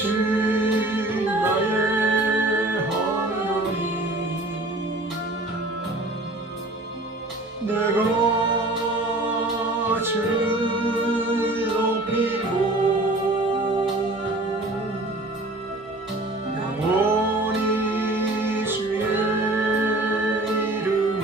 주신 나의 하나님, 내가 주를 높이고 영원히 주의 이름을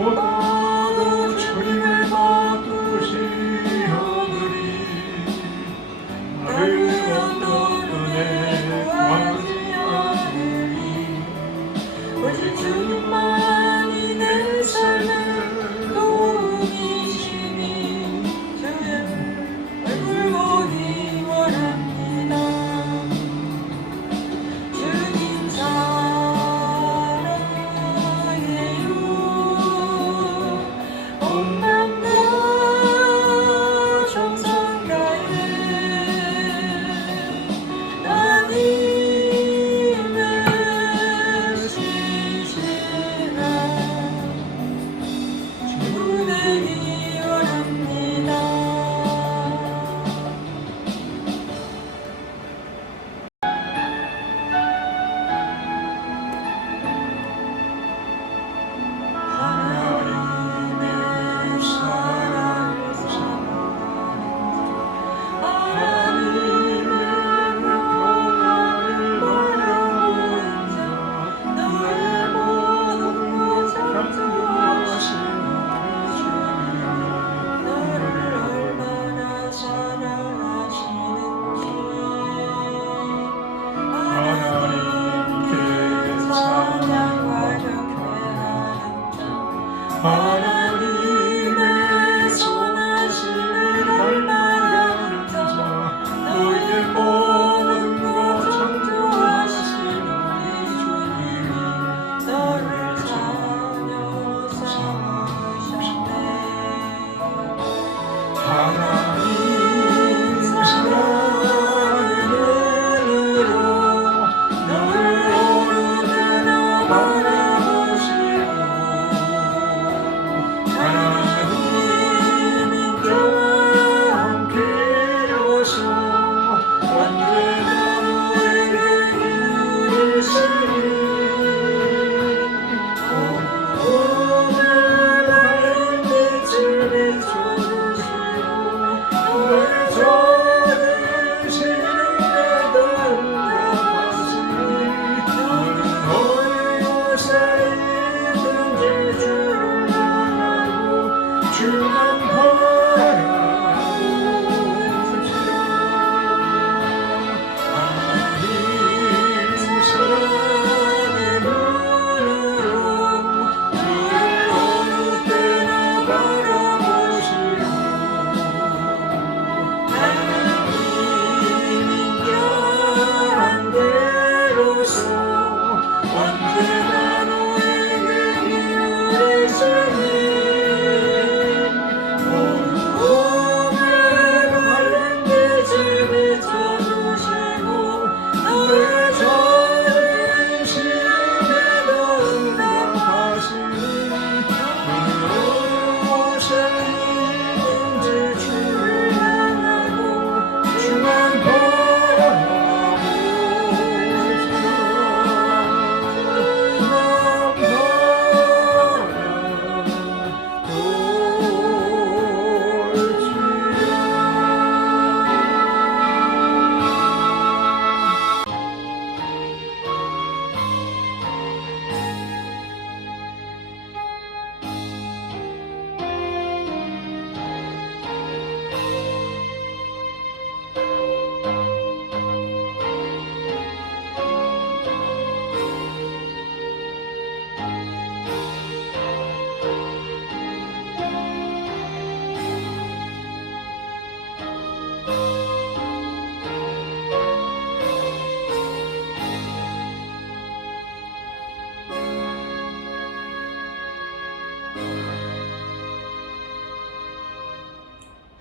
나보다도 주님을 받으시 하늘이 나를 어떤 은혜 구하지 않으리 오직 주만이 내 삶의 도움이시니 주의 얼굴 보기 원합니다.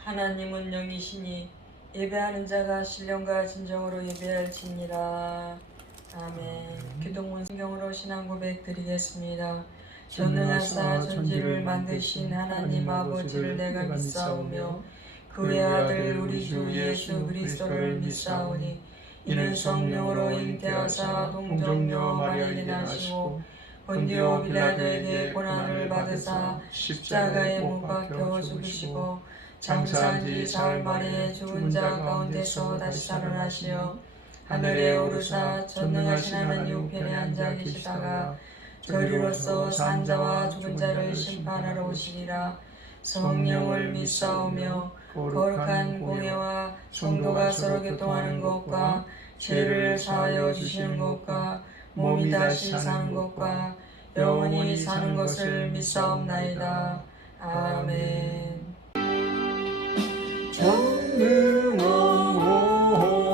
하나님은 영이시니 예배하는 자가 신령과 진정으로 예배할지니라. 아멘. 기독문 성경으로 신앙 고백 드리겠습니다. 전능하사 천지를 만드신 하나님 아버지를 내가 믿사오며 그의 아들 우리 주 예수 그리스도를 믿사오니 이는 성령으로 잉태하사 동정녀 마리아에게 나시고 본디오 빌라도에게 고난을 받으사 십자가에 못 박혀 죽으시고 장사한 지 사흘 만에 죽은 자 가운데서 다시 살아나시어 하늘에 오르사 전능하신 하나님 우편에 앉아 계시다가 저리로서 산 자와 죽은 자를 심판하러 오시리라. 성령을 믿사오며 거룩한 공예와 성도가 서로 교통하는 것과 죄를 사하여 주시는 것과 몸이 다시 사는 것과 영원히 사는 것을 믿사옵나이다. 아멘. 전능왕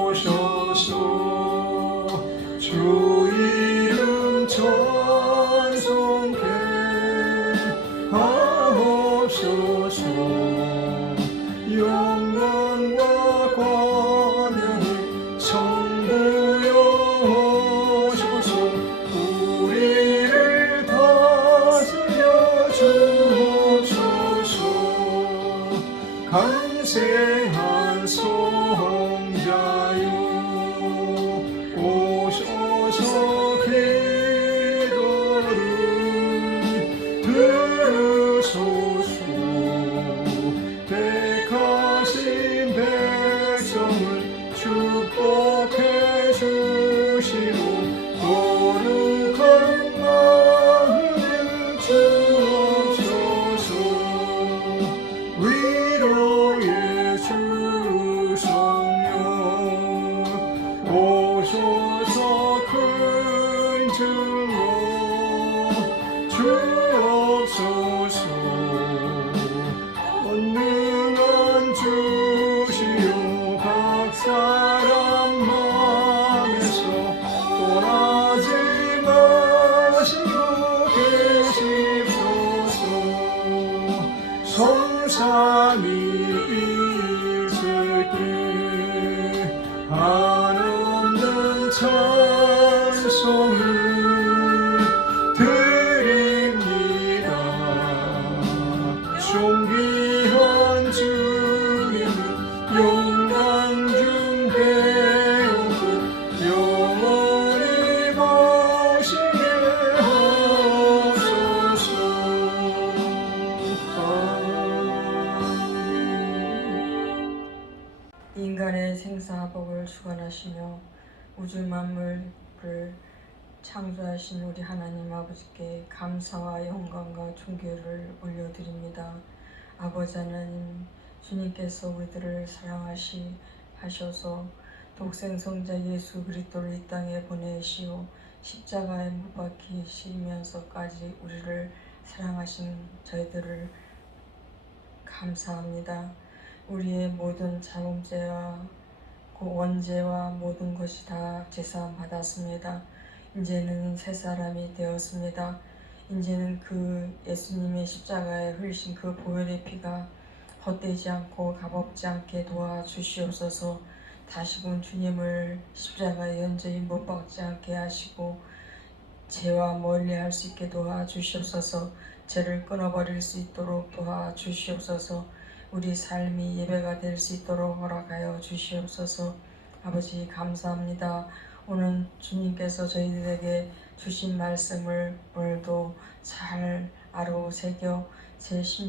오셔서 주 이름 찬송케 하옵소서. 영광과 권능이 천부여오셔서 우리를 다스려 주옵소서. 강생한 성자여 오셔서 기도를 들으소서. 택하신 백성을 축복해 주시고 거룩한 마음을 주옵소서. 위로의 주 성령 오셔서 큰 증거 주옵소서. 권능한 주시오 각 사람 마음에서 떠나지 마시고 계시소서. 성삼위 있을 때 한없는 찬송을 드립니다. 존귀한 주님은 영광 중에 오고 영원히 모시게 하옵소서. 인간의 생사복을 주관하시며 우주 만물을 창조하신 우리 하나님 아버지께 감사와 영광과 존귀를 올려드립니다. 아버지 하나님, 주님께서 우리들을 사랑하셔서 독생성자 예수 그리스도를 이 땅에 보내시오 십자가에 못 박히시면서까지 우리를 사랑하신 저희들을 감사합니다. 우리의 모든 자범죄와 원죄와 모든 것이 다 제사함 받았습니다. 이제는 새 사람이 되었습니다. 이제는 그 예수님의 십자가에 흘리신 그 보혈의 피가 헛되지 않고 값없지 않게 도와주시옵소서. 다시금 주님을 십자가에 연전히 못 박지 않게 하시고 죄와 멀리할 수 있게 도와주시옵소서. 죄를 끊어버릴 수 있도록 도와주시옵소서. 우리 삶이 예배가 될 수 있도록 허락하여 주시옵소서. 아버지 감사합니다. 오늘 주님께서 저희들에게 주신 말씀을 오늘도 잘 알아 새겨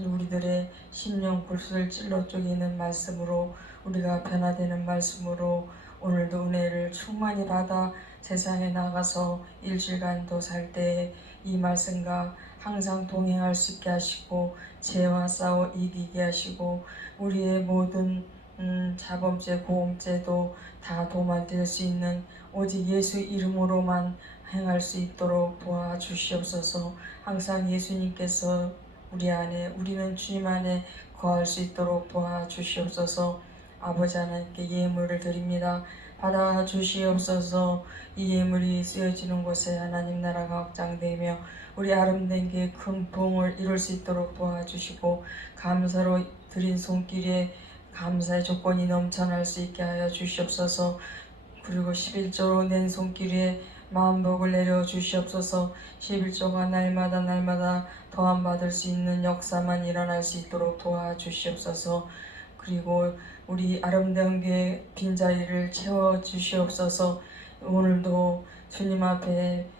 우리들의 심령 불순을 찔러 쪼개는 말씀으로 우리가 변화되는 말씀으로 오늘도 은혜를 충만히 받아 세상에 나가서 일주일간도 살 때 이 말씀과 항상 동행할 수 있게 하시고 죄와 싸워 이기게 하시고 우리의 모든 자범죄, 고음죄도 다 도말될 수 있는 오직 예수 이름으로만 행할 수 있도록 도와주시옵소서. 항상 예수님께서 우리 안에, 우리는 주님 안에 거할 수 있도록 도와주시옵소서. 아버지 하나님께 예물을 드립니다. 받아주시옵소서. 이 예물이 쓰여지는 곳에 하나님 나라가 확장되며 우리 아름된 게 큰 부흥을 이룰 수 있도록 도와주시고 감사로 드린 손길에 감사의 조건이 넘쳐날 수 있게 하여 주시옵소서. 그리고 11조로 낸 손길 위에 마음복을 내려 주시옵소서. 11조가 날마다 더함 받을 수 있는 역사만 일어날 수 있도록 도와주시옵소서. 그리고 우리 아름다운 교회 빈자리를 채워 주시옵소서. 오늘도 주님 앞에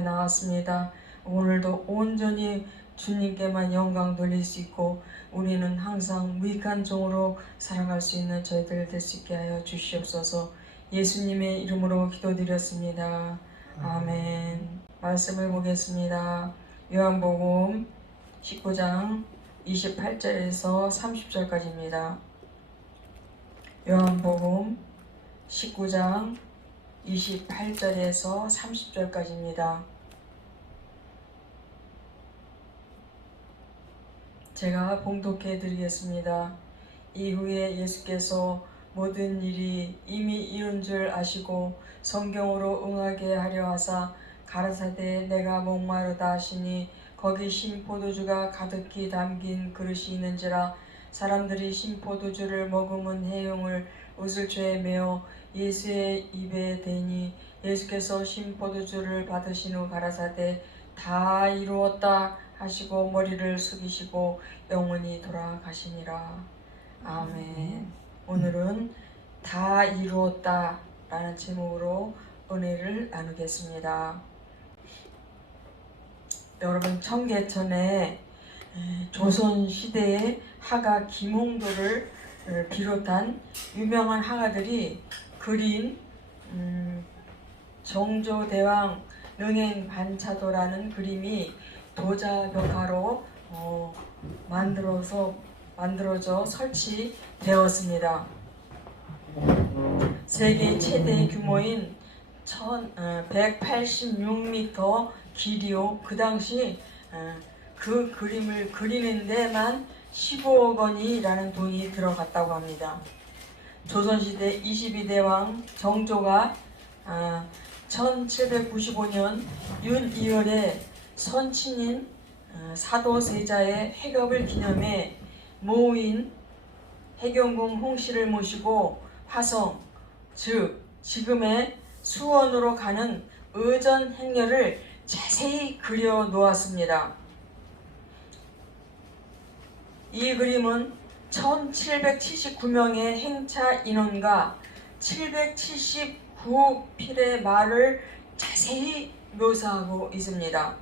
나왔습니다. 오늘도 온전히 주님께만 영광 돌릴 수 있고 우리는 항상 무익한 종으로 살아갈 수 있는 저희들 될 수 있게 하여 주시옵소서. 예수님의 이름으로 기도드렸습니다. 아멘. 말씀을 보겠습니다. 요한복음 19장 28절에서 30절까지입니다. 요한복음 19장 28절에서 30절까지입니다. 제가 봉독해 드리겠습니다. 이후에 예수께서 모든 일이 이미 이룬 줄 아시고 성경으로 응하게 하려 하사 가라사대 내가 목마르다 하시니 거기 신포도주가 가득히 담긴 그릇이 있는지라. 사람들이 신포도주를 머금은 해용을 우슬초에 메어 예수의 입에 대니 예수께서 신포도주를 받으신 후 가라사대 다 이루었다 하시고 머리를 숙이시고 영원히 돌아가시니라. 아멘. 오늘은 다 이루었다 라는 제목으로 은혜를 나누겠습니다. 여러분, 청계천에 조선시대의 화가 김홍도를 비롯한 유명한 화가들이 그린 정조대왕 능행반차도라는 그림이 도자벽화로 만들어져 설치되었습니다. 세계 최대 규모인 186m 길이요. 그 당시 그 그림을 그리는 데만 15억 원이라는 돈이 들어갔다고 합니다. 조선시대 22대 왕 정조가 1795년 윤이열에 선친인 사도세자의 회갑을 기념해 모인 해경궁 홍씨를 모시고 화성, 즉 지금의 수원으로 가는 의전 행렬을 자세히 그려 놓았습니다. 이 그림은 1779명의 행차 인원과 779필의 말을 자세히 묘사하고 있습니다.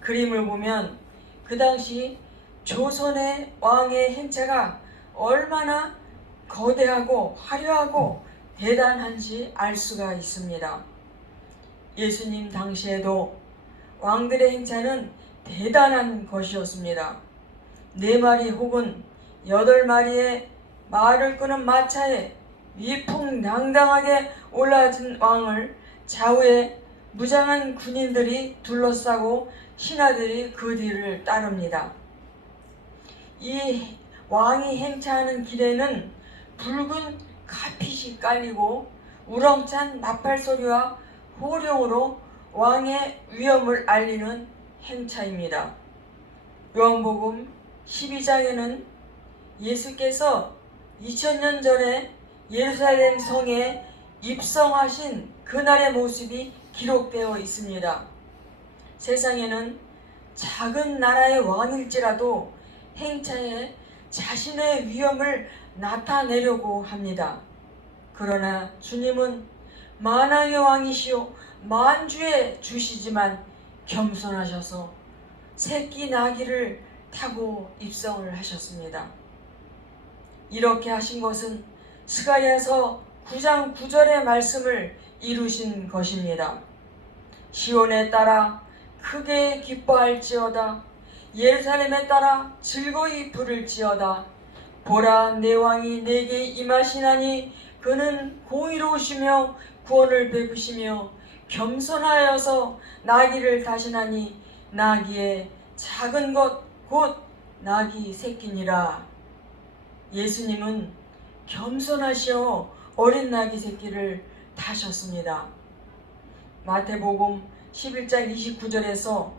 그림을 보면 그 당시 조선의 왕의 행차가 얼마나 거대하고 화려하고 대단한지 알 수가 있습니다. 예수님 당시에도 왕들의 행차는 대단한 것이었습니다. 4마리 혹은 8마리의 말을 끄는 마차에 위풍당당하게 올라진 왕을 좌우에 무장한 군인들이 둘러싸고 신하들이 그 뒤를 따릅니다. 이 왕이 행차하는 길에는 붉은 카핏이 깔리고 우렁찬 나팔 소리와 호령으로 왕의 위엄을 알리는 행차입니다. 요한복음 12장에는 예수께서 2000년 전에 예루살렘 성에 입성하신 그날의 모습이 기록되어 있습니다. 세상에는 작은 나라의 왕일지라도 행차에 자신의 위엄을 나타내려고 합니다. 그러나 주님은 만왕의 왕이시오 만주의 주시지만 겸손하셔서 새끼 나귀를 타고 입성을 하셨습니다. 이렇게 하신 것은 스가랴서 9장 9절의 말씀을 이루신 것입니다. 시온에 따라 크게 기뻐할지어다. 예루살렘에 따라 즐거이 부를지어다. 보라, 내 왕이 내게 임하시나니 그는 공의로우시며 구원을 베푸시며 겸손하여서 나귀를 타시나니 나귀의 작은 것 곧 나귀 새끼니라. 예수님은 겸손하시어 어린 나귀 새끼를 타셨습니다. 마태복음 11장 29절에서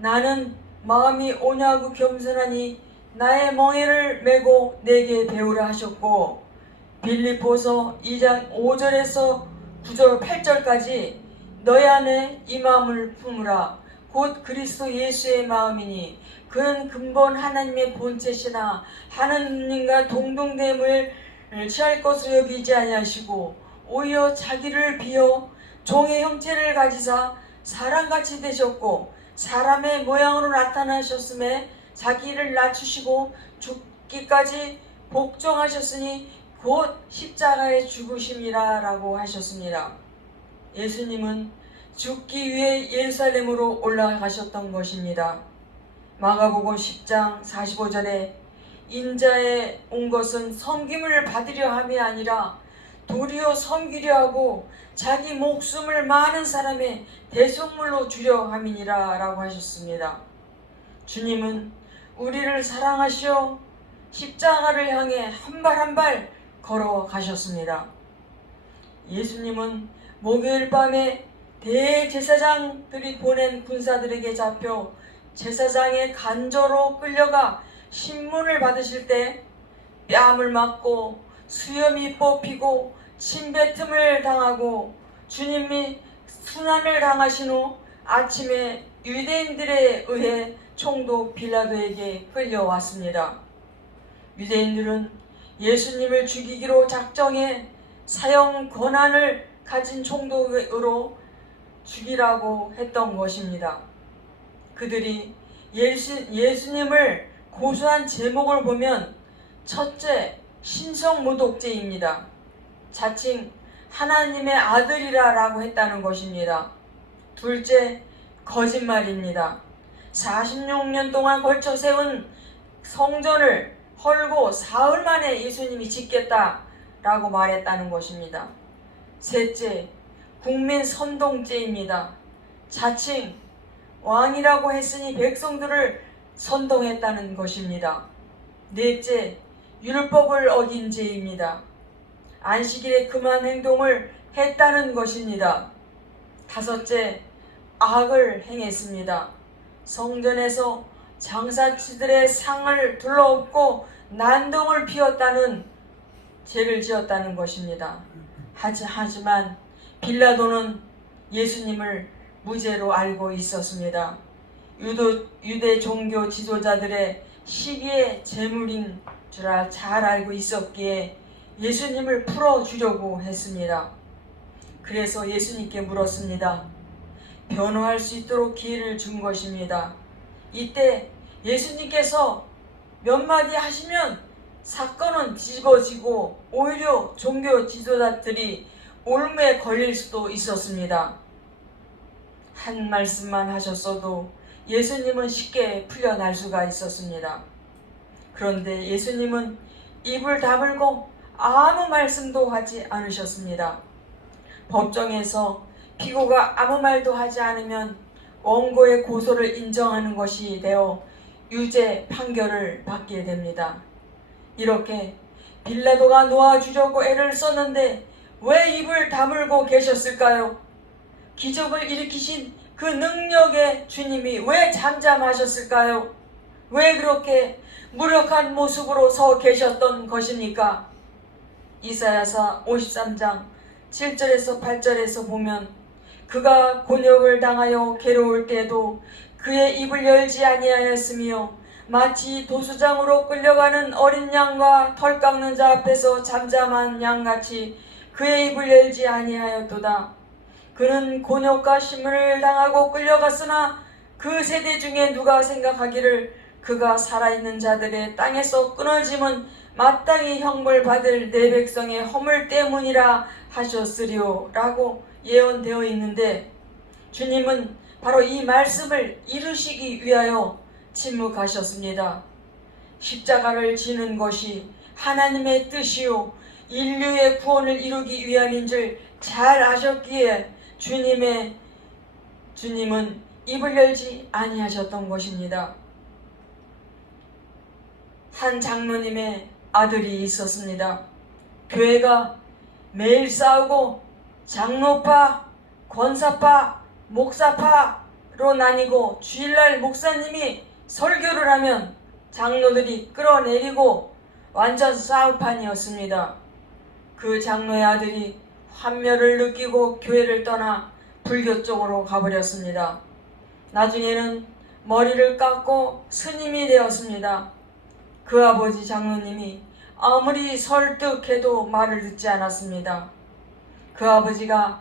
나는 마음이 온유하고 겸손하니 나의 멍에를 메고 내게 배우라 하셨고, 빌립보서 2장 5절에서 9절 8절까지 너희 안에 이 마음을 품으라 곧 그리스도 예수의 마음이니 그는 근본 하나님의 본체시나 하느님과 동등됨을 취할 것으로 여기지 아니하시고 오히려 자기를 비어 종의 형체를 가지사 사람같이 되셨고 사람의 모양으로 나타나셨음에 자기를 낮추시고 죽기까지 복종하셨으니 곧 십자가에 죽으심이라 라고 하셨습니다. 예수님은 죽기 위해 예루살렘으로 올라가셨던 것입니다. 마가복음 10장 45절에 인자에 온 것은 섬김을 받으려 함이 아니라 도리어 섬기려 하고 자기 목숨을 많은 사람의 대속물로 주려 함이니라 라고 하셨습니다. 주님은 우리를 사랑하시어 십자가를 향해 한 발 한 발 걸어가셨습니다. 예수님은 목요일 밤에 대제사장들이 보낸 군사들에게 잡혀 제사장의 간저로 끌려가 신문을 받으실 때 뺨을 맞고 수염이 뽑히고 침뱉음을 당하고 주님이 순환을 당하신 후 아침에 유대인들에 의해 총독 빌라도에게 끌려왔습니다. 유대인들은 예수님을 죽이기로 작정해 사형 권한을 가진 총독으로 죽이라고 했던 것입니다. 그들이 예수님을 고소한 제목을 보면 첫째, 신성모독죄입니다. 자칭 하나님의 아들이라 라고 했다는 것입니다. 둘째, 거짓말입니다. 46년 동안 걸쳐 세운 성전을 헐고 사흘 만에 예수님이 짓겠다 라고 말했다는 것입니다. 셋째, 국민 선동죄입니다. 자칭 왕이라고 했으니 백성들을 선동했다는 것입니다. 넷째, 율법을 어긴 죄입니다. 안식일에 금한 행동을 했다는 것입니다. 다섯째, 악을 행했습니다. 성전에서 장사치들의 상을 둘러엎고 난동을 피웠다는 죄를 지었다는 것입니다. 하지만 빌라도는 예수님을 무죄로 알고 있었습니다. 유대 종교 지도자들의 시기의 제물인 줄 잘 알고 있었기에 예수님을 풀어주려고 했습니다. 그래서 예수님께 물었습니다. 변호할 수 있도록 기회를 준 것입니다. 이때 예수님께서 몇 마디 하시면 사건은 뒤집어지고 오히려 종교 지도자들이 올무에 걸릴 수도 있었습니다. 한 말씀만 하셨어도 예수님은 쉽게 풀려날 수가 있었습니다. 그런데 예수님은 입을 다물고 아무 말씀도 하지 않으셨습니다. 법정에서 피고가 아무 말도 하지 않으면 원고의 고소를 인정하는 것이 되어 유죄 판결을 받게 됩니다. 이렇게 빌라도가 놓아주려고 애를 썼는데 왜 입을 다물고 계셨을까요? 기적을 일으키신 그 능력의 주님이 왜 잠잠하셨을까요? 왜 그렇게 무력한 모습으로 서 계셨던 것입니까? 이사야서 53장 7절에서 8절에서 보면 그가 곤욕을 당하여 괴로울 때도 그의 입을 열지 아니하였으며 마치 도수장으로 끌려가는 어린 양과 털 깎는 자 앞에서 잠잠한 양같이 그의 입을 열지 아니하였도다. 그는 곤욕과 심을 당하고 끌려갔으나 그 세대 중에 누가 생각하기를 그가 살아있는 자들의 땅에서 끊어짐은 마땅히 형벌 받을 내 백성의 허물 때문이라 하셨으리요 라고 예언되어 있는데 주님은 바로 이 말씀을 이루시기 위하여 침묵하셨습니다. 십자가를 지는 것이 하나님의 뜻이요 인류의 구원을 이루기 위함인 줄 잘 아셨기에 주님은 입을 열지 아니하셨던 것입니다. 한 장로님의 아들이 있었습니다. 교회가 매일 싸우고 장로파, 권사파, 목사파로 나뉘고 주일날 목사님이 설교를 하면 장로들이 끌어내리고 완전 싸움판이었습니다. 그 장로의 아들이 환멸을 느끼고 교회를 떠나 불교 쪽으로 가버렸습니다. 나중에는 머리를 깎고 스님이 되었습니다. 그 아버지 장로님이 아무리 설득해도 말을 듣지 않았습니다. 그 아버지가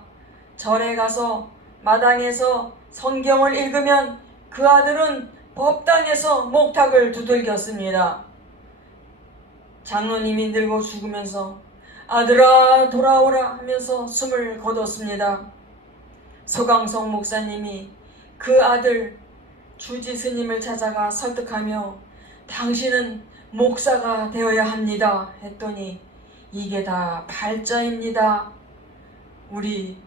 절에 가서 마당에서 성경을 읽으면 그 아들은 법당에서 목탁을 두들겼습니다. 장로님이 늙어 죽으면서 아들아 돌아오라 하면서 숨을 거뒀습니다. 소강성 목사님이 그 아들 주지 스님을 찾아가 설득하며 당신은 목사가 되어야 합니다 했더니 이게 다 발자입니다. 우리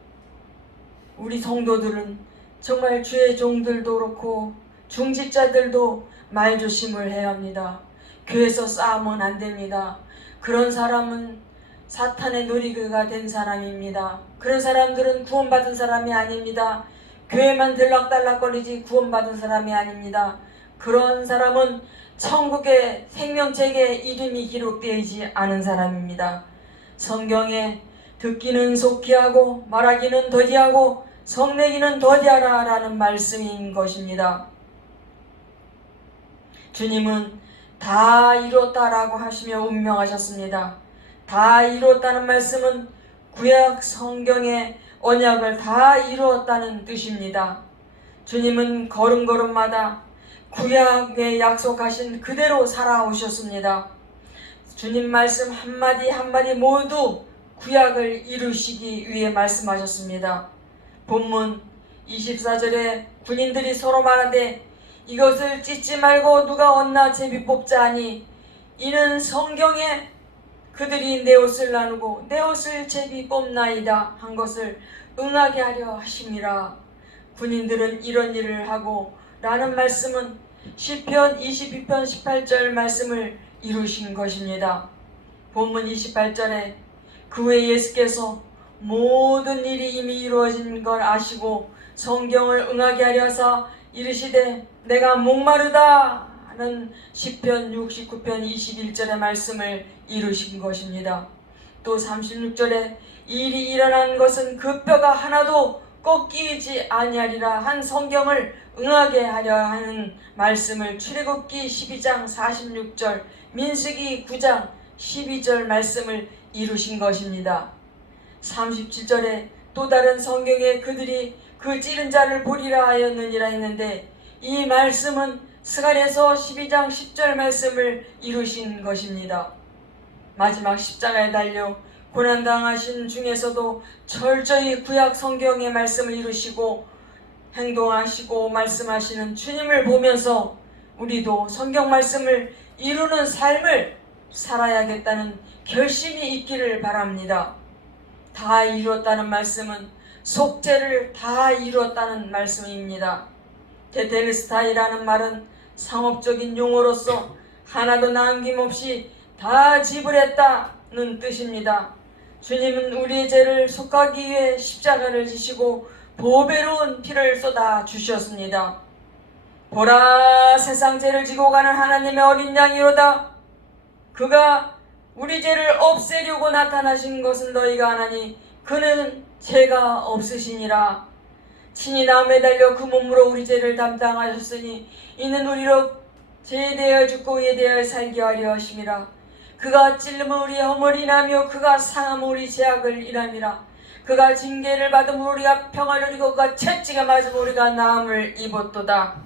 성도들은 정말 주의 종들도 그렇고 중직자들도 말조심을 해야 합니다. 교회에서 싸우면 안 됩니다. 그런 사람은 사탄의 놀이개가 된 사람입니다. 그런 사람들은 구원받은 사람이 아닙니다. 교회만 들락달락거리지 구원받은 사람이 아닙니다. 그런 사람은 천국의 생명책에 이름이 기록되지 않은 사람입니다. 성경에 듣기는 속히 하고 말하기는 더디하고 성내기는 더디하라 라는 말씀인 것입니다. 주님은 다 이뤘다라고 하시며 운명하셨습니다. 다 이뤘다는 말씀은 구약 성경의 언약을 다 이루었다는 뜻입니다. 주님은 걸음걸음마다 구약에 약속하신 그대로 살아오셨습니다. 주님 말씀 한마디 한마디 모두 구약을 이루시기 위해 말씀하셨습니다. 본문 24절에 군인들이 서로 말하되 이것을 찢지 말고 누가 얻나 제비 뽑자 하니 이는 성경에 그들이 내 옷을 나누고 내 옷을 제비 뽑나이다 한 것을 응하게 하려 하심이라. 군인들은 이런 일을 하고 라는 말씀은 시편 22편 18절 말씀을 이루신 것입니다. 본문 28절에 그 후에 예수께서 모든 일이 이미 이루어진 걸 아시고 성경을 응하게 하려 하사 이르시되 내가 목마르다 하는 시편 69편 21절의 말씀을 이루신 것입니다. 또 36절에 일이 일어난 것은 그 뼈가 하나도 꺾이지 아니하리라 한 성경을 응하게 하려 하는 말씀을 출애굽기 12장 46절 민수기 9장 12절 말씀을 이루신 것입니다. 37절에 또 다른 성경에 그들이 그 찌른 자를 보리라 하였느니라 했는데 이 말씀은 스가랴서 12장 10절 말씀을 이루신 것입니다. 마지막 십자가에 달려 고난당하신 중에서도 철저히 구약 성경의 말씀을 이루시고 행동하시고 말씀하시는 주님을 보면서 우리도 성경 말씀을 이루는 삶을 살아야겠다는 결심이 있기를 바랍니다. 다 이루었다는 말씀은 속죄를 다 이루었다는 말씀입니다. 테텔스타이라는 말은 상업적인 용어로서 하나도 남김없이 다 지불했다는 뜻입니다. 주님은 우리의 죄를 속하기 위해 십자가를 지시고 보배로운 피를 쏟아 주셨습니다. 보라 세상 죄를 지고 가는 하나님의 어린 양이로다. 그가 우리 죄를 없애려고 나타나신 것은 너희가 아나니 그는 죄가 없으시니라. 친히 나무에 달려 그 몸으로 우리 죄를 담당하셨으니 이는 우리로 죄에 대하여 죽고 의에 대하여 살게 하려 하심이라. 그가 찔림은 우리의 허물이 나며 그가 상함은 우리 죄악을 인함이라. 그가 징계를 받으면 우리가 평화를 이루고 그가 채찍에 맞으면 우리가 나음을 입었도다.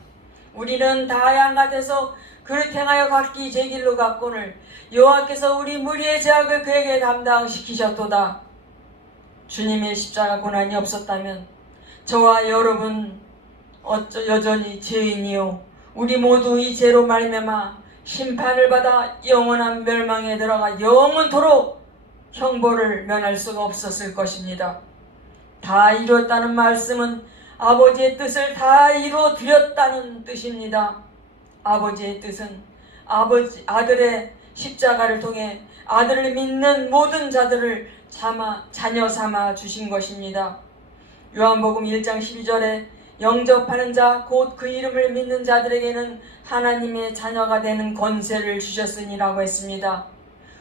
우리는 다 양 같아서 그를 행하여 각기 제 길로 갔거늘 여호와께서 우리 무리의 죄악을 그에게 담당시키셨도다. 주님의 십자가 고난이 없었다면 저와 여러분 여전히 죄인이요 우리 모두 이 죄로 말미암아 심판을 받아 영원한 멸망에 들어가 영원토록 형벌을 면할 수가 없었을 것입니다. 다 이루었다는 말씀은 아버지의 뜻을 다 이루어 드렸다는 뜻입니다. 아버지의 뜻은 아들의 십자가를 통해 아들을 믿는 모든 자들을 자녀 삼아 주신 것입니다. 요한복음 1장 12절에 영접하는 자 곧 그 이름을 믿는 자들에게는 하나님의 자녀가 되는 권세를 주셨으니라고 했습니다.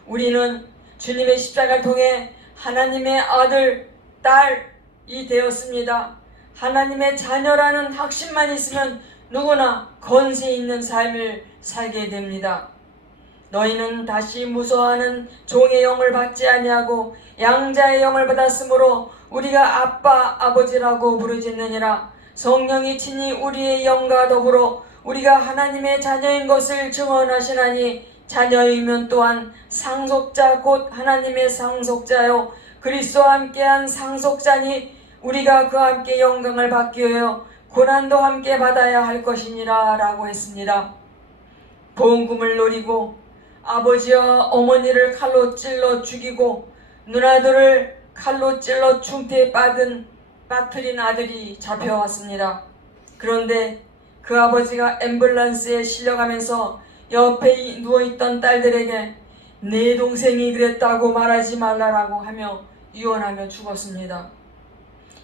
우리는 주님의 십자가를 통해 하나님의 아들, 딸이 되었습니다. 하나님의 자녀라는 확신만 있으면 누구나 권세 있는 삶을 살게 됩니다. 너희는 다시 무서워하는 종의 영을 받지 아니하고 양자의 영을 받았으므로 우리가 아빠, 아버지라고 부르짖느니라. 성령이 친히 우리의 영과 더불어 우리가 하나님의 자녀인 것을 증언하시나니 자녀이면 또한 상속자 곧 하나님의 상속자요 그리스도와 함께한 상속자니 우리가 그와 함께 영광을 받기 위하여 고난도 함께 받아야 할 것이니라 라고 했습니다. 보험금을 노리고 아버지와 어머니를 칼로 찔러 죽이고 누나들을 칼로 찔러 중태에 빠뜨린 아들이 잡혀왔습니다. 그런데 그 아버지가 앰뷸런스에 실려가면서 옆에 누워있던 딸들에게 내 동생이 그랬다고 말하지 말라라고 하며 유언하며 죽었습니다.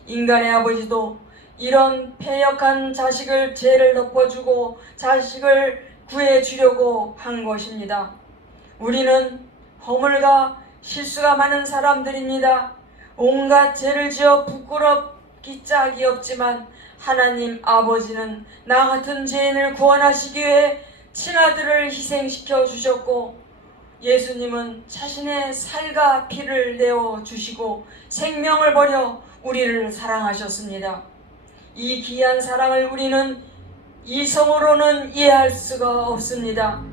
인간의 아버지도 이런 패역한 자식을 죄를 덮어주고 자식을 구해주려고 한 것입니다. 우리는 허물과 실수가 많은 사람들입니다. 온갖 죄를 지어 부끄럽기 짝이 없지만 하나님 아버지는 나 같은 죄인을 구원하시기 위해 친아들을 희생시켜 주셨고 예수님은 자신의 살과 피를 내어 주시고 생명을 버려 우리를 사랑하셨습니다. 이 귀한 사랑을 우리는 이성으로는 이해할 수가 없습니다.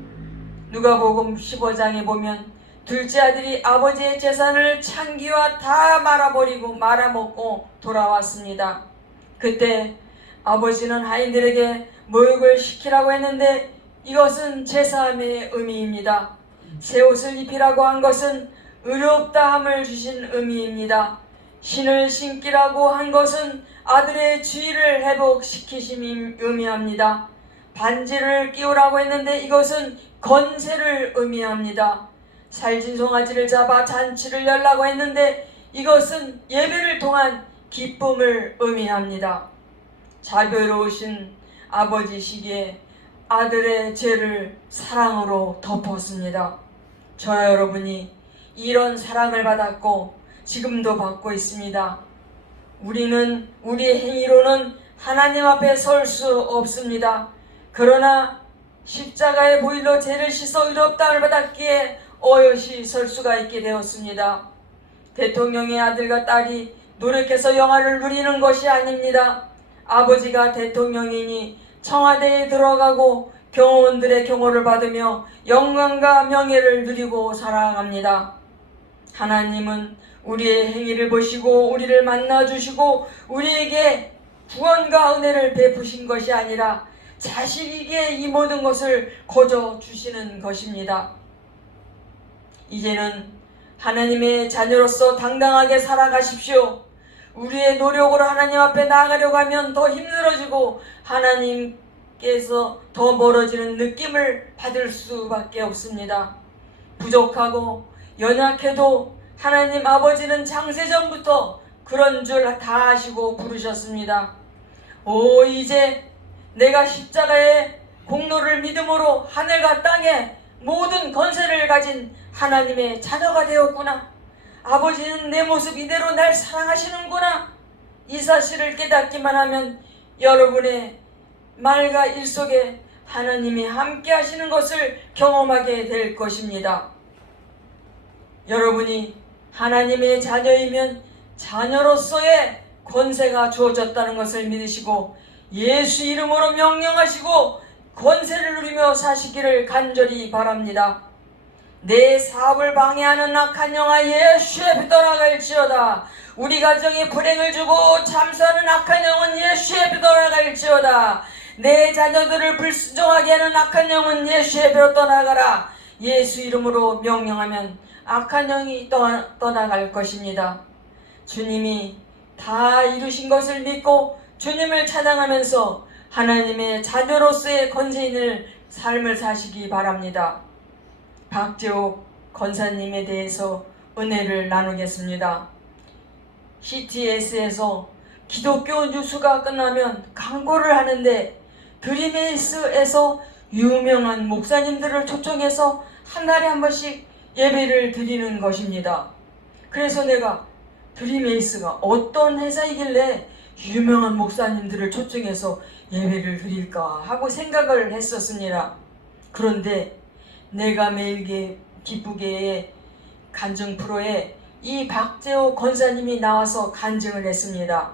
누가복음 15장에 보면 둘째 아들이 아버지의 재산을 창기와 다 말아먹고 돌아왔습니다. 그때 아버지는 하인들에게 모욕을 시키라고 했는데 이것은 제사함의 의미입니다. 새 옷을 입히라고 한 것은 의롭다함을 주신 의미입니다. 신을 신기라고 한 것은 아들의 지위를 회복시키심이 의미합니다. 반지를 끼우라고 했는데 이것은 권세를 의미합니다. 살찐 송아지를 잡아 잔치를 열라고 했는데 이것은 예배를 통한 기쁨을 의미합니다. 자비로우신 아버지시기에 아들의 죄를 사랑으로 덮었습니다. 저와 여러분이 이런 사랑을 받았고 지금도 받고 있습니다. 우리는 우리의 행위로는 하나님 앞에 설 수 없습니다. 그러나 십자가의 보혈로 죄를 씻어 의롭다함을 받았기에 어여시 설 수가 있게 되었습니다. 대통령의 아들과 딸이 노력해서 영화를 누리는 것이 아닙니다. 아버지가 대통령이니 청와대에 들어가고 경호원들의 경호를 받으며 영광과 명예를 누리고 살아갑니다. 하나님은 우리의 행위를 보시고 우리를 만나주시고 우리에게 구원과 은혜를 베푸신 것이 아니라 자식에게 이 모든 것을 거저 주시는 것입니다. 이제는 하나님의 자녀로서 당당하게 살아가십시오. 우리의 노력으로 하나님 앞에 나아가려고 하면 더 힘들어지고 하나님께서 더 멀어지는 느낌을 받을 수밖에 없습니다. 부족하고 연약해도 하나님 아버지는 창세전부터 그런 줄 다 아시고 부르셨습니다. 오, 이제 내가 십자가의 공로를 믿음으로 하늘과 땅에 모든 권세를 가진 하나님의 자녀가 되었구나. 아버지는 내 모습 이대로 날 사랑하시는구나. 이 사실을 깨닫기만 하면 여러분의 말과 일 속에 하나님이 함께 하시는 것을 경험하게 될 것입니다. 여러분이 하나님의 자녀이면 자녀로서의 권세가 주어졌다는 것을 믿으시고 예수 이름으로 명령하시고 권세를 누리며 사시기를 간절히 바랍니다. 내 사업을 방해하는 악한 영아 예수의 피 떠나갈지어다. 우리 가정에 불행을 주고 참수하는 악한 영은 예수의 피 떠나갈지어다. 내 자녀들을 불순종하게 하는 악한 영은 예수의 피로 떠나가라. 예수 이름으로 명령하면 악한 영이 떠나갈 것입니다. 주님이 다 이루신 것을 믿고 주님을 찬양하면서 하나님의 자녀로서의 권세인을 삶을 사시기 바랍니다. 박재옥 권사님에 대해서 은혜를 나누겠습니다. CTS에서 기독교 뉴스가 끝나면 광고를 하는데 드림에이스에서 유명한 목사님들을 초청해서 한 달에 한 번씩 예배를 드리는 것입니다. 그래서 내가 드림에이스가 어떤 회사이길래 유명한 목사님들을 초청해서 예배를 드릴까 하고 생각을 했었습니다. 그런데 내가 매일 기쁘게의 간증 프로에 이 박재호 권사님이 나와서 간증을 했습니다.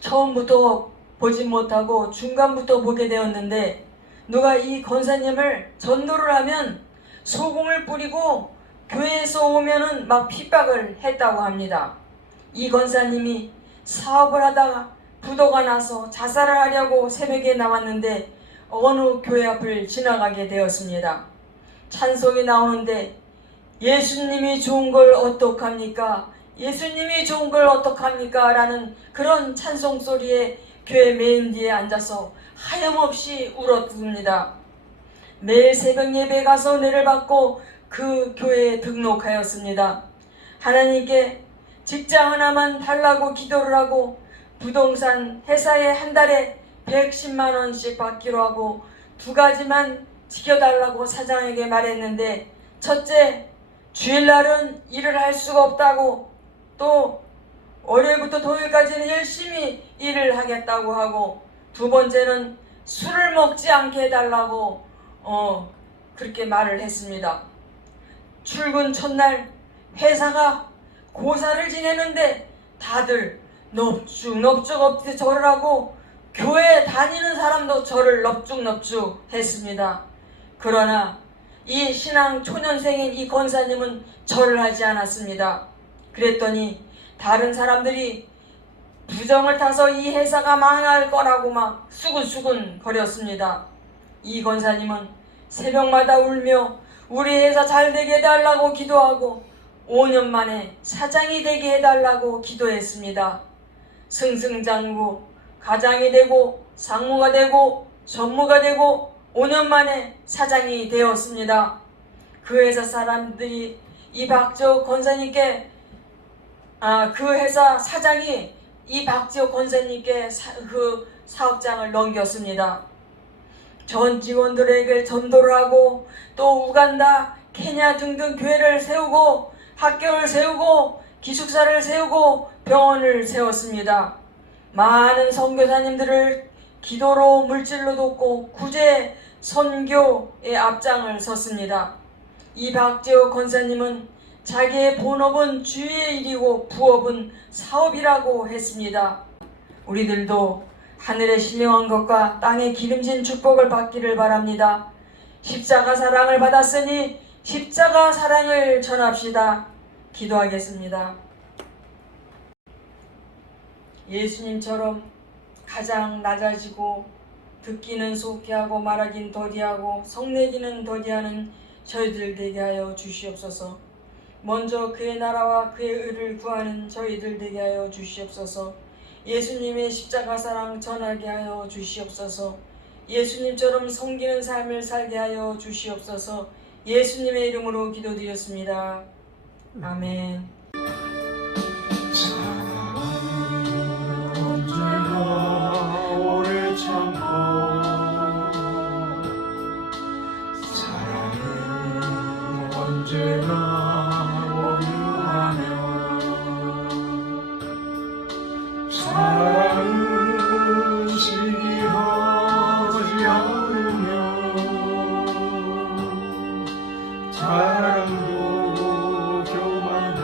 처음부터 보지 못하고 중간부터 보게 되었는데 누가 이 권사님을 전도를 하면 소금을 뿌리고 교회에서 오면은 막 핍박을 했다고 합니다. 이 권사님이 사업을 하다가 부도가 나서 자살을 하려고 새벽에 나왔는데 어느 교회 앞을 지나가게 되었습니다. 찬송이 나오는데 예수님이 좋은 걸 어떡합니까? 예수님이 좋은 걸 어떡합니까? 라는 그런 찬송 소리에 교회 메인 뒤에 앉아서 하염없이 울었습니다. 매일 새벽 예배 가서 은혜를 받고 그 교회에 등록하였습니다. 하나님께 직장 하나만 달라고 기도를 하고 부동산 회사에 한 달에 110만 원씩 받기로 하고 2가지만 지켜달라고 사장에게 말했는데, 첫째, 주일날은 일을 할 수가 없다고, 또 월요일부터 토요일까지는 열심히 일을 하겠다고 하고, 2번째는 술을 먹지 않게 해달라고 그렇게 말을 했습니다. 출근 첫날 회사가 고사를 지내는데 다들 넙죽넙죽 절을 하고 교회 다니는 사람도 절을 넙죽넙죽 했습니다. 그러나 이 신앙 초년생인 이 권사님은 절을 하지 않았습니다. 그랬더니 다른 사람들이 부정을 타서 이 회사가 망할 거라고 막 수근수근 거렸습니다. 이 권사님은 새벽마다 울며 우리 회사 잘 되게 해달라고 기도하고 5년 만에 사장이 되게 해달라고 기도했습니다. 승승장구 가장이 되고 상무가 되고 전무가 되고 5년 만에 사장이 되었습니다. 그 회사 사람들이 이 박재호 권사님께 그 회사 사장이 이 박재호 권사님께 그 사업장을 넘겼습니다. 전 직원들에게 전도를 하고 또 우간다, 케냐 등등 교회를 세우고 학교를 세우고 기숙사를 세우고 병원을 세웠습니다. 많은 선교사님들을 기도로 물질로 돕고 구제 선교의 앞장을 섰습니다. 이 박재호 권사님은 자기의 본업은 주의 일이고 부업은 사업이라고 했습니다. 우리들도 하늘에 신령한 것과 땅에 기름진 축복을 받기를 바랍니다. 십자가 사랑을 받았으니 십자가 사랑을 전합시다. 기도하겠습니다. 예수님처럼 가장 낮아지고 듣기는 소피하고 말하긴 더디하고 성내기는 더디하는 저희들 되게 하여 주시옵소서. 먼저 그의 나라와 그의 의를 구하는 저희들 되게 하여 주시옵소서. 예수님의 십자가 사랑 전하게 하여 주시옵소서. 예수님처럼 섬기는 삶을 살게 하여 주시옵소서. 예수님의 이름으로 기도드렸습니다. 아멘. 언제나 오래 참고 사랑은 언제나 온유하며 사랑은 시기하지 않으며 사랑도 교만도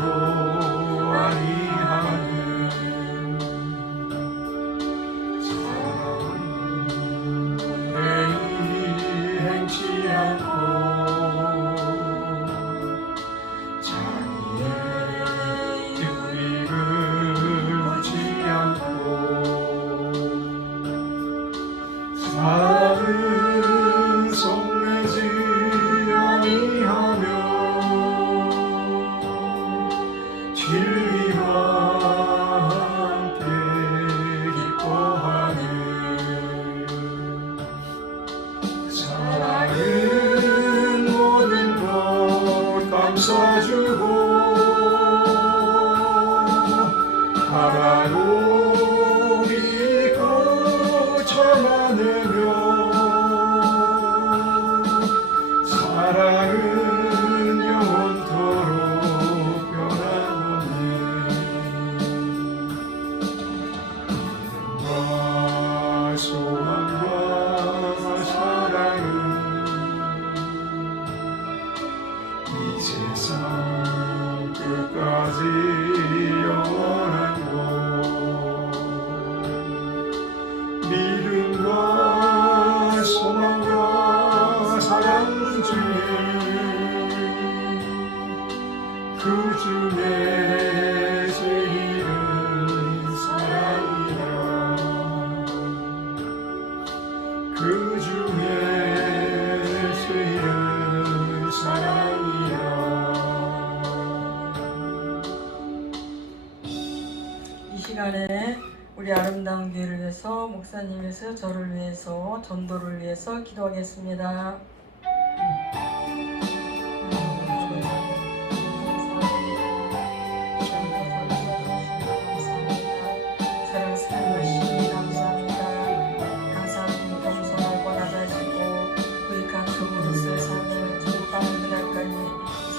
아름다운 교회를 위해서, 목사님 위해서, 저를 위해서, 전도를 위해서 기도하겠습니다.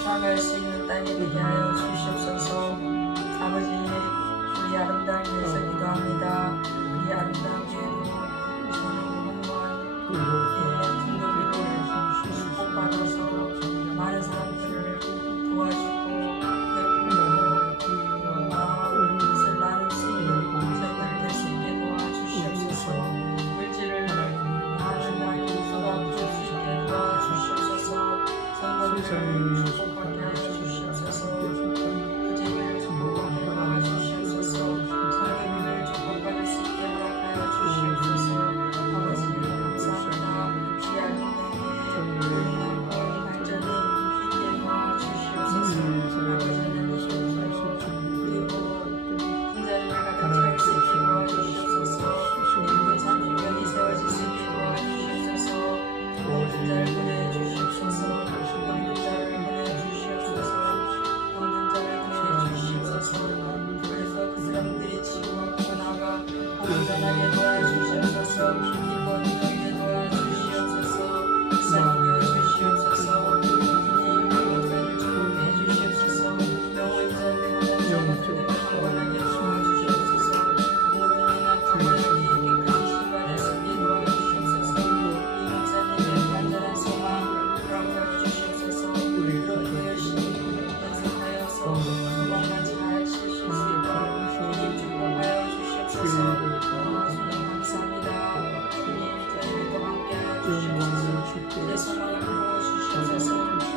살아갈 수 있는 땅이 되게 하여 주시옵소서. 아버지, 우리 아름다운 교회에서 기도합니다. 우리 아름다운 교회로 저는 공무원 등록으로 축복받아서 많은 사람들을 도와주고 베풀고 이것을 나눌 수 있는 저희들 될 수 있게 도와주시옵소서. 물질을 많이 쏟아부을 수 있게 도와주시옵소서. 선거를 축복받게 하여 주시옵소서. 부재를 축복받게 하여 주시옵소서. 성경을 축복받을 수 있게 허락하여 주시옵소서. 아버지 감사합니다. 우리 아름다운 발전이 있게 도와주시옵소서. 아버지 그리고 분자를 가득 채울 수 있게 도와주시옵소서. 인근 산유경이 세워질 수 있게 도와주시옵소서. 분자를 보내주시옵소서. 분자를 보내주시옵소서. 그래서 그 사람들이 지구와 나가 복음 전하게 도와주시옵소서. 기뻐 누리게 도와주시옵소서. 살게 주시옵소서. 주님 목사를 축복해 주시옵소서. 영원전을 영원전을 강건하게 도와주시옵소서. 모든이나 강건하게 깨끗이 신발을 쓰게 도와주시옵소서. 이 목사님의 간절한 소망 허락하여 주시옵소서. 그렇게 열심히 연습하여서 도망만 잘 칠 수 있도록 주님 축복하여 주시옵소서. 주님 감사합니다. 주님 저희들과 함께하여 주시옵소서. 이제 소망을 불어 주시옵소서.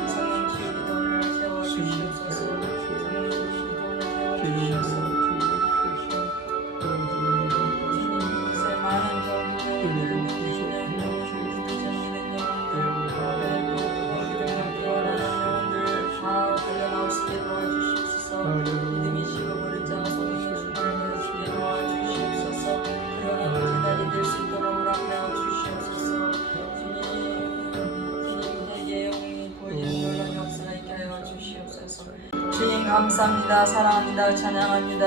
성령 기도를 세워 주시옵소서. 성령 기도를 세워 주시옵소서. 주님 이곳에 많은 영혼들을 믿는 영혼들, 믿는 영혼들, 믿음과 교환하는 영혼들 다 달려나올 수 있게 도와주시옵소서. 믿음이 식어버린 자 소명이 주님을 주게 도와주시옵소서. 그러한 기다리 될 수 있도록 허락하여 주시옵소서. 주님에게 영웅이 보이는 놀라운 역사가 있게 하여 주시옵소서. 주님 감사합니다. 사랑합니다. 찬양합니다.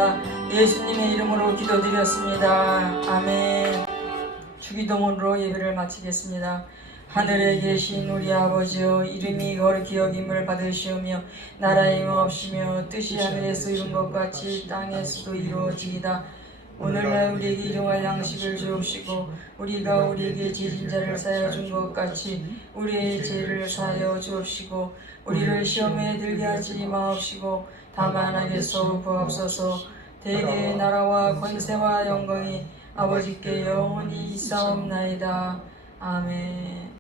예수님의 이름으로 기도드렸습니다. 아멘. 주기도문으로 예배를 마치겠습니다. 하늘에 계신 우리 아버지여, 이름이 거룩히 여김을 받으시오며 나라의 임하옵시며 뜻이 하늘에서 이룬 것 같이 땅에서도 이루어지이다. 오늘날 우리에게 일용할 양식을 주옵시고 우리가 우리에게 지진 자를 사하여 준 것 같이 우리의 죄를 사하여 주옵시고 우리를 시험에 들게 하지 마옵시고 다만 악에서 구하옵소서. 대개의 나라와 권세와 영광이 아버지께 영원히 있사옵나이다. 아멘.